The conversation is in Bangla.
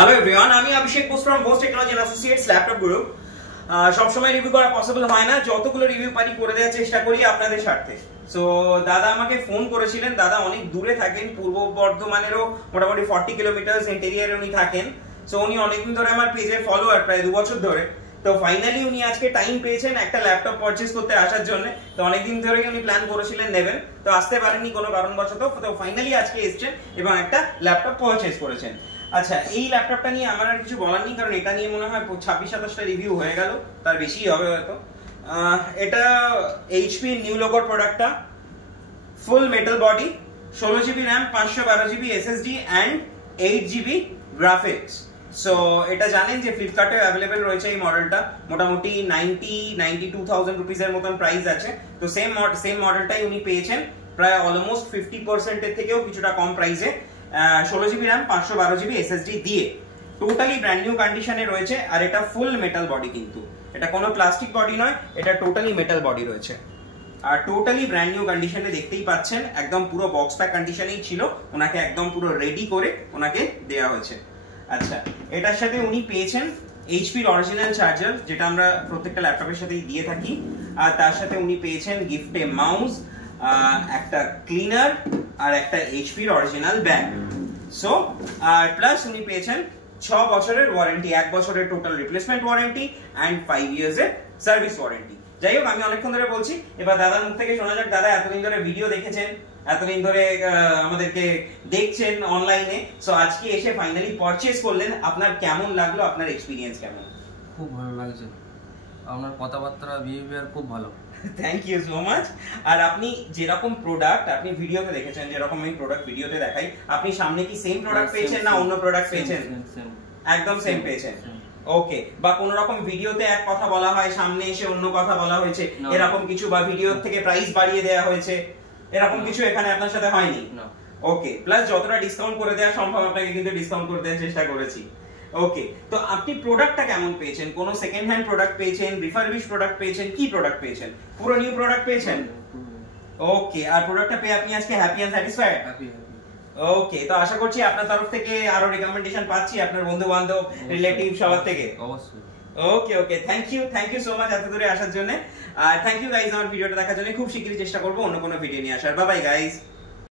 হ্যালো এভরিওয়ান, আমি Abhishek Bose from Bose technology and associates laptop group. সব সময় রিভিউ করা পসিবল হয় না, যতগুলো রিভিউ পারি করে দেওয়ার চেষ্টা করি আপনাদের স্বার্থে। সো দাদা আমাকে ফোন করেছিলেন, দাদা অনেক দূরে থাকেন, পূর্ব বর্ধমানেরও মোটামুটি 40 কিলোমিটার ইন্টেরিয়ারে উনি থাকেন। সো উনি অনেকদিন ধরে আমার পেজে ফলোয়ার, প্রায় 2 বছর ধরে। তো ফাইনালি উনি আজকে টাইম পেয়েছেন একটা ল্যাপটপ পারচেজ করতে আসার জন্য। তো অনেকদিন ধরেই উনি প্ল্যান করেছিলেন নেবেন, তো আসতে পারেননি কোনো কারণবশত। তো ফাইনালি আজকে এসেছেন এবং একটা ল্যাপটপ পারচেজ করেছেন। আচ্ছা, এই ল্যাপটপটা নিয়ে আমার আর কিছু বলার নেই, কারণ এটা নিয়ে মনে হয় 26-27টা রিভিউ হয়ে গেল, তার বেশি হবে হয়তো। এটা HP নিউ লোগোর প্রোডাক্টটা, ফুল metal body, 16GB RAM, 512GB SSD and 8GB graphics. So এটা জানেন যে ফ্লিপকার্টে অ্যাভেলেবেল রয়েছে এই মডেলটা, মোটামুটি 92,000 রুপিসের মতন প্রাইস আছে। তো সেম মডেলটাই উনি পেয়েছেন প্রায় অলমোস্ট 50% এর থেকেও কিছুটা কম প্রাইসে, 16GB RAM, 512GB SSD দিয়ে। টোটালি ব্র্যান্ড নিউ কন্ডিশনে রয়েছে, আর এটা ফুল মেটাল বডি, কিন্তু এটা কোনো প্লাস্টিক বডি নয়, এটা টোটালি মেটাল বডি রয়েছে। আর টোটালি ব্র্যান্ড নিউ কন্ডিশনে দেখতেই পাচ্ছেন, একদম পুরো বক্স প্যাক কন্ডিশনেই ছিল, ওনাকে একদম পুরো রেডি করে ওনাকে দেওয়া হয়েছে। আচ্ছা, এটার সাথে উনি পেয়েছেন HP-র অরিজিনাল চার্জার, যেটা আমরা প্রত্যেকটা ল্যাপটপের সাথেই দিয়ে থাকি। আর তার সাথে উনি পেয়েছেন গিফটে মাউস, একটা ক্লিনার আর একটা HP-র অরিজিনাল ব্যাগ। সো আর প্লাস উনি পেয়েছেন 6 বছরের ওয়ারেন্টি, 1 বছরের টোটাল রিপ্লেসমেন্ট ওয়ারেন্টি অ্যান্ড 5 ইয়ার্সের সার্ভিস ওয়ারেন্টি। যাই হোক, আমি অনেকক্ষণ ধরে বলছি, এবার দাদার মুখ থেকে শোনা যাক। দাদা এতদিন ধরে ভিডিও দেখেছেন, এতদিন ধরে আমাদেরকে দেখছেন অনলাইনে, সো আজকে এসে ফাইনালি পারচেজ করলেন, আপনার কেমন লাগলো, আপনার এক্সপিরিয়েন্স কেমন? খুব ভালো লাগছে, আপনার কথাবার্তা বিহেভিয়ার খুব ভালো। Thank you so much. আর আপনি যেরকম প্রোডাক্ট আপনি ভিডিওতে দেখেছেন, যেরকম আমি প্রোডাক্ট ভিডিওতে দেখাই, আপনি সামনে কি সেম প্রোডাক্ট পেয়েছেন না অন্য প্রোডাক্ট পেয়েছেন? একদম সেম পেয়েছেন। ওকে, বা কোন রকম ভিডিওতে এক কথা বলা হয়, সামনে এসে অন্য কথা বলা হয়েছে, এরকম কিছু, বা ভিডিও থেকে প্রাইস বাড়িয়ে দেওয়া হয়েছে, এরকম কিছু এখানে আপনার সাথে হয়নি? ওকে, প্লাস যতটা ডিসকাউন্ট করে দেওয়া সম্ভব আপনাকে কিন্তু ডিসকাউন্ট করে দেওয়ার চেষ্টা করেছি। ওকে, তো আপনি প্রোডাক্টটা কেমন পেয়েছেন? কোন সেকেন্ড হ্যান্ড প্রোডাক্ট পেয়েছেন, রিফারবিশ প্রোডাক্ট পেয়েছেন, কি প্রোডাক্ট পেয়েছেন? পুরো নিউ প্রোডাক্ট পেয়েছেন? ওকে, আর প্রোডাক্টটা পেয়ে আপনি আজকে হ্যাপি এন্ড স্যাটিসফাইড? ওকে, তো আশা করছি আপনার তরফ থেকে আরো রিকমেন্ডেশন পাচ্ছি আপনার বন্ধু বান্ধব, রিলেটিভ সবার থেকে। অবশ্যই। ওকে, থ্যাংক ইউ সো মাচ এত দূরে আসার জন্য। আর থ্যাংক ইউ গাইস আমার ভিডিওটা দেখার জন্য। খুব শীঘ্রই চেষ্টা করব অন্য কোনো ভিডিও নিয়ে আসার। Bye bye guys.